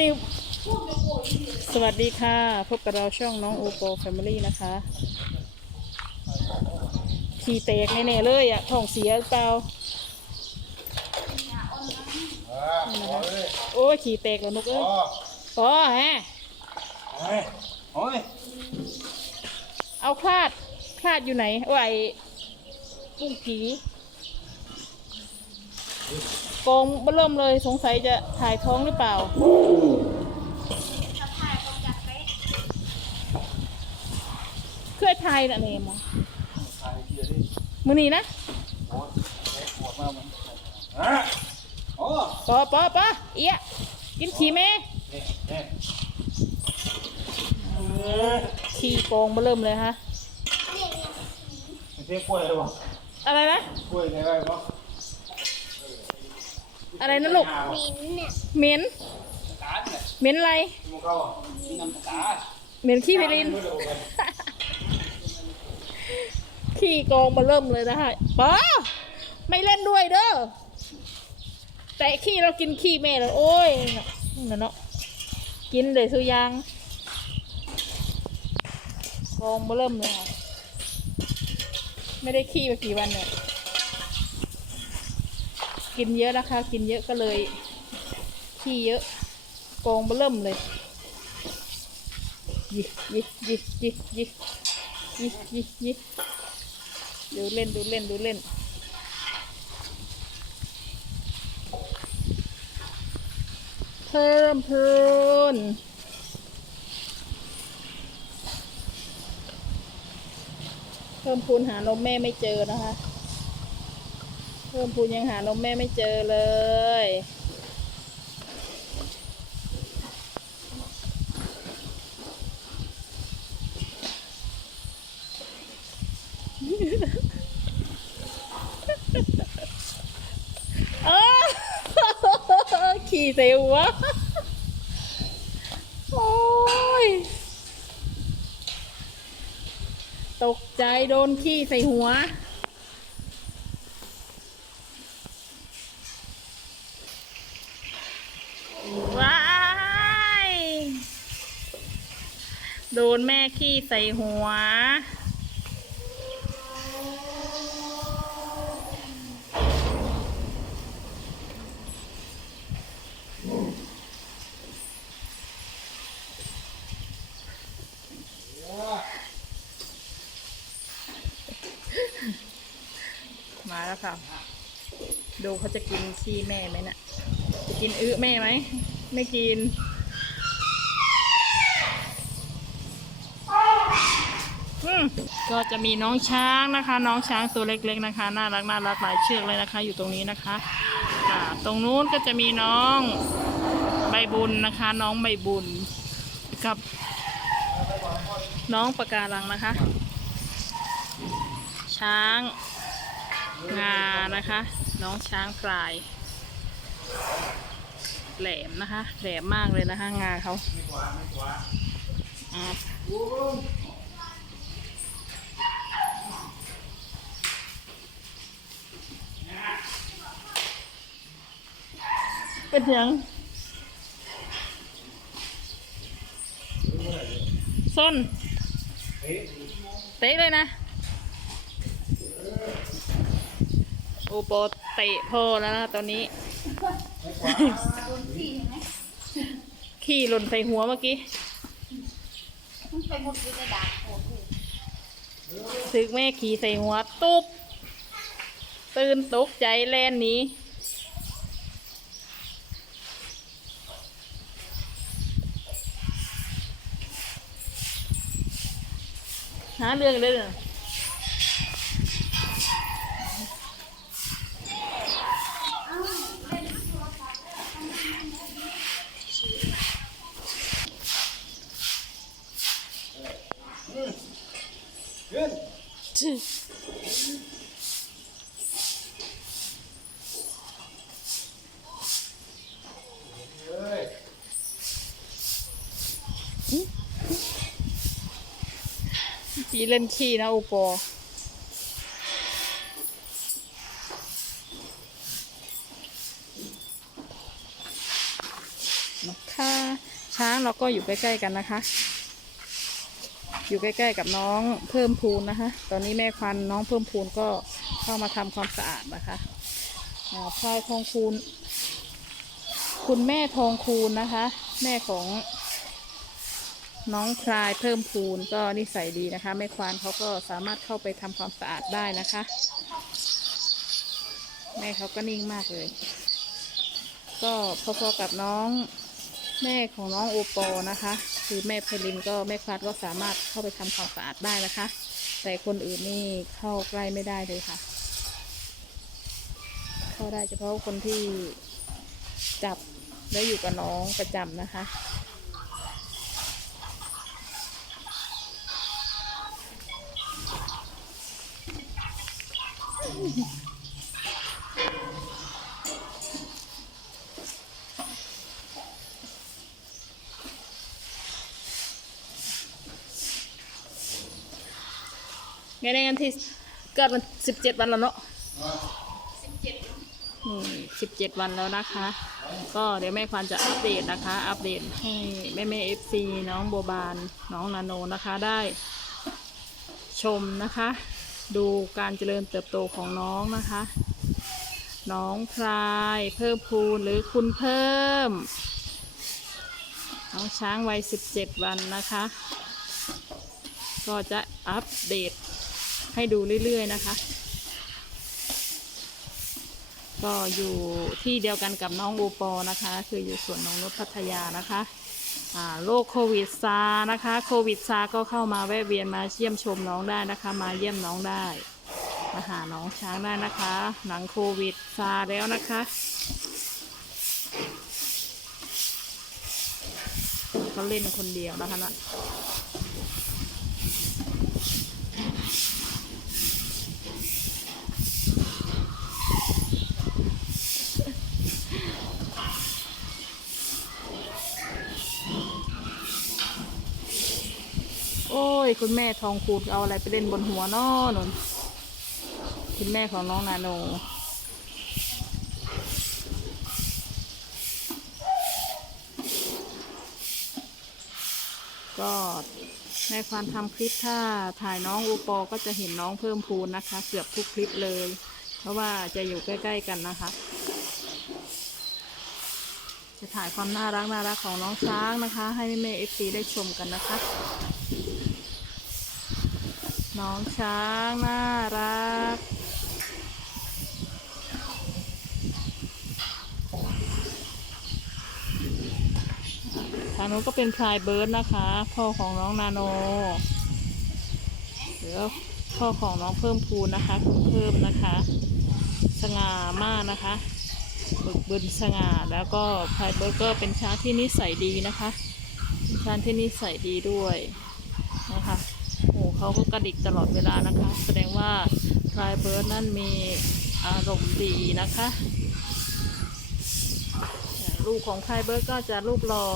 นี่สวัสดีค่ะ พบกับเราช่องน้องโอโปแฟมิลี่นะคะ ขี่เตกแน่ๆเลยอะท้องเสียหรือเปล่าโอ้ยขี่เตกแล้วนุกเอ้ยพอฮะโอ้ยโอ้ยเอาคลาดคลาดอยู่ไหนโอ้ยไอ้ปุ้งผี โกงเริ่มเลยสงสัยจะถ่ายท้องหรือเปล่า เคยถ่ายนะเนมอถ่ายเกียร์ดิมือนี้นะโอ้ยแขปวดมากมันฮะโอ้ปอปอปอเอี้ยกินขี้แม่นี่นี่ขี้โกงมาเริ่มเลยฮะมันเสียงกล้วยเลยวะอะไรนะกล้วยในไรปะ อะไรนะลูกมิ้นเนี่ยเหม็นตาเนี่ยเหม็นอะไรที่มันเข้าอะนี่น้ำตาเหม็นขี้ไปลิน ขี้โกงมาเริ่มเลยนะฮะปอไม่เล่นด้วยเด้อแต่ขี้เรากินขี้แม่เลยโอ้ยนั่นเนาะกินเลยสุยางโกงมาเริ่มเลยค่ะไม่ได้ขี้มากี่วันเนี่ย กินเยอะนะคะ กินเยอะก็เลยขี้เยอะโกงเริ่มเลยยิยิยิยิยิยิยิยิดูเล่นดูเล่นดูเล่นเพิ่มพูนเพิ่มพูนหานมแม่ไม่เจอนะคะ เพิ่มพูนยังหานมแม่ไม่เจอเลยอ้าวขี่ใส่หัวโอ้ย ตกใจโดนขี้ใส่หัวาย โดนแม่ขี้ใส่หัว มาแล้วค่ะ ดูเขาจะกินขี้แม่ไหมนะ่ะ จะกินอื้อแม่ไหม ไม่กิน ก็จะมีน้องช้างนะคะ น้องช้างตัวเล็ก ๆนะคะ น่ารักน่ารักหลายเชือกเลยนะคะ อยู่ตรงนี้นะคะอ่าตรงนู้นก็จะมีน้องใบบุญนะคะ น้องใบบุญกับ น้องปะการังนะคะ ช้างงานะคะ น้องช้างพลาย แหลมนะคะ แหลมมากเลยนะคะ งาเขาอ่า เป็นหยังส้นเตะเลยนะ โอโปเตะพ่อแล้วนะตอนนี้ ขี้หล่นใส่หัวเมื่อกี้มันไปหมดเลยกระดาษโอ้โหถึกแม่ขี่ใส่หัวตุ๊บ ตื่นตกใจแล่นหนี้ หาเรื่องเลยเหรอ ขึ้นชื่อพี่เล่นขี้นะโอปอค่ะช้างเราก็อยู่ใกล้ๆกันนะคะ อยู่ใกล้ๆกับน้องเพิ่มพูนนะคะ ตอนนี้แม่ควันน้องเพิ่มพูนก็เข้ามาทำความสะอาดนะคะอ่าพลายทองคูณ คุณแม่ทองคูณนะคะ แม่ของ น้องพลายเพิ่มพูนก็นิสัยดีนะคะแม่ควานเขาก็สามารถเข้าไปทำความสะอาดได้นะคะ แม่เขาก็นิ่งมากเลย ก็พอๆกับน้องแม่ของน้องโอปอนะคะ คือแม่เพลินก็แม่ควานก็สามารถเข้าไปทำความสะอาดได้นะคะ แต่คนอื่นนี่เข้าใกล้ไม่ได้เลยค่ะ เข้าได้เฉพาะคนที่จับและอยู่กับน้องประจำนะคะ ไงในงานที่เกิดมันสิบเจ็ดวันแล้วเนาะสิบเจ็ดอืมสิบเจ็ดวันแล้วนะคะ ก็เดี๋ยวแม่ควานจะอัปเดตนะคะ อัปเดตให้แม่แม่เอฟซีน้องโบบาน น้องนาโนนะคะได้ชมนะคะ ดูการเจริญเติบโตของน้องนะคะ น้องพลายเพิ่มพูนหรือคุณเพิ่ม น้องช้างวัยสิบเจ็ดวันนะคะ ก็จะอัปเดตให้ดูเรื่อยๆนะคะ ก็อยู่ที่เดียวกันกับน้องโอปอนะคะ คืออยู่สวนน้องนพพัทยานะคะ โรคโควิดซานะคะโควิดซาก็เข้ามาแวะเวียนมาเยี่ยมชมน้องได้นะคะ มาเยี่ยมน้องได้มาหาน้องช้างได้นะคะ หลังโควิดซาแล้วนะคะเขาเล่นคนเดียวนะคะนะ ย คุณแม่ทองคูณเอาอะไรไปเล่นบนหัวน้อหนุนคุณแม่ของน้องนาโน ก็ในความทำคลิปถ้าถ่ายน้องอูปอก็จะเห็นน้องเพิ่มพูนนะคะ เกือบทุกคลิปเลย เพราะว่าจะอยู่ใกล้ ๆ กันนะคะ จะถ่ายความน่ารักน่ารักของน้องช้างนะคะ ให้แม่เอฟซีได้ชมกันนะคะ น้องช้างน่ารัก ทางนู้นก็เป็นพลายเบิร์ดนะคะ พ่อของน้องนาโนหรือว่าพ่อของน้องเพิ่มพูนนะคะคุณเพิ่มนะคะ สง่ามากนะคะบึกบึนสง่าแล้วก็พลายเบิร์ดก็เป็นช้างที่นิสัยดีนะคะช้างที่นิสัยดีด้วย เขาก็กระดิกตลอดเวลานะคะ แสดงว่าพลายเบิร์ดนั่นมีอารมณ์ดีนะคะ ลูกของไพเบิร์ดก็จะรูปหล่อ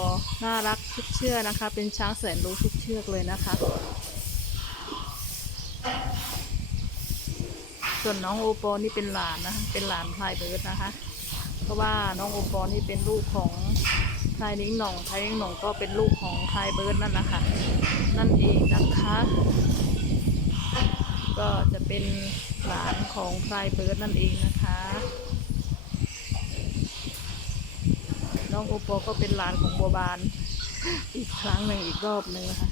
น่ารักทุกเชือกนะคะ เป็นช้างแสนรู้ทุกเชือกเลยนะคะ ส่วนน้องโอโปนี่เป็นหลานนะคะเป็นหลานพลายเบิร์ดนะคะ ราะว่าน้องโอปอนี่เป็นลูกของพลายนิ้งหน่องพลายนิ้งหน่องก็เป็นลูกของพลายเบิร์ดนั่นนะคะนั่นเองนะคะ ก็จะเป็นหลานของพลายเบิร์ดนั่นเองนะคะ น้องโอปอก็เป็นหลานของบัวบานอีกครั้งหนึ่งอีกรอบหนึ่งนะคะ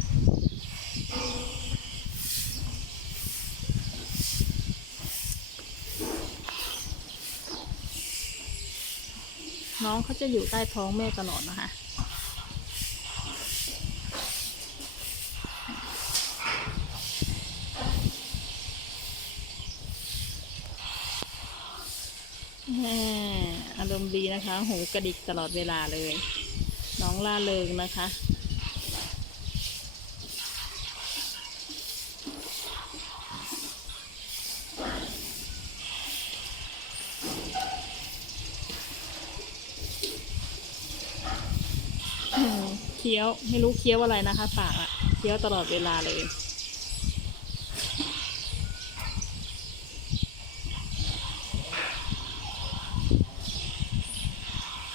น้องเขาจะอยู่ใต้ท้องแม่ตลอดนะคะแม่อารมณ์ดีนะคะ หูกระดิกตลอดเวลาเลย น้องล่าเริงนะคะ อืมเคี้ยว ไม่รู้เคี้ยวอะไรนะคะปากอะเคี้ยวตลอดเวลาเลย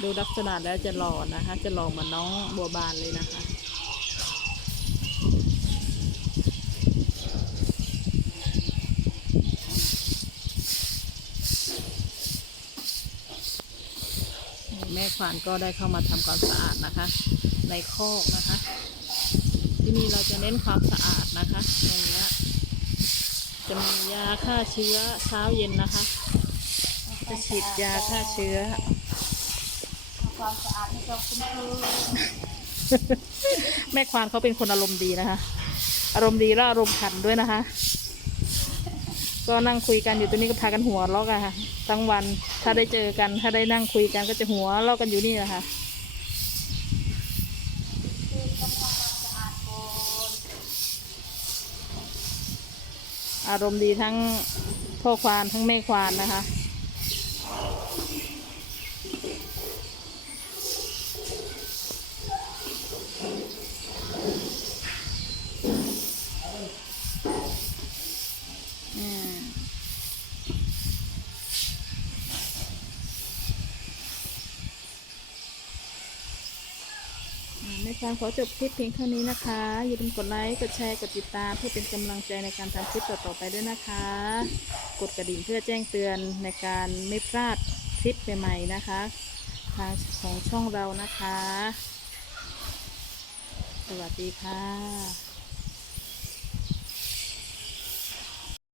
ดูลักษณะแล้วจะหล่อนะคะ จะหล่อเหมือนน้องบัวบานเลยนะคะ แม่ควานก็ได้เข้ามาทำความสะอาดนะคะ ในคอกนะคะ ที่นี่เราจะเน้นความสะอาดนะคะตรงเนี้ยจะมียาฆ่าเชื้อเช้าเย็นนะคะ จะฉีดยาฆ่าเชื้อทำความสะอาดให้กับคุณครูแม่ควานเขาเป็นคนอารมณ์ดีนะคะ อารมณ์ดีแล้วอารมณ์ขันด้วยนะคะ ก็นั่งคุยกันอยู่ตรงนี้ก็พากันหัวเราะกันค่ะ ทั้งวันถ้าได้เจอกัน ถ้าได้นั่งคุยกันก็จะหัวเราะกันอยู่นี่แหละค่ะอามสะอาดก่อนอารมณ์ดีทั้งพ่อควานทั้งแม่ควานนะคะ อ่าแม่ควานขอจบคลิปเพียงเท่านี้นะคะ อย่าลืมกดไลค์ กดแชร์ กดติดตาม เพื่อเป็นกำลังใจในการทำคลิปต่อๆไปด้วยนะคะ กดกระดิ่งเพื่อแจ้งเตือนในการไม่พลาดคลิปใหม่ๆนะคะ ทางของช่องเรานะคะ สวัสดีค่ะ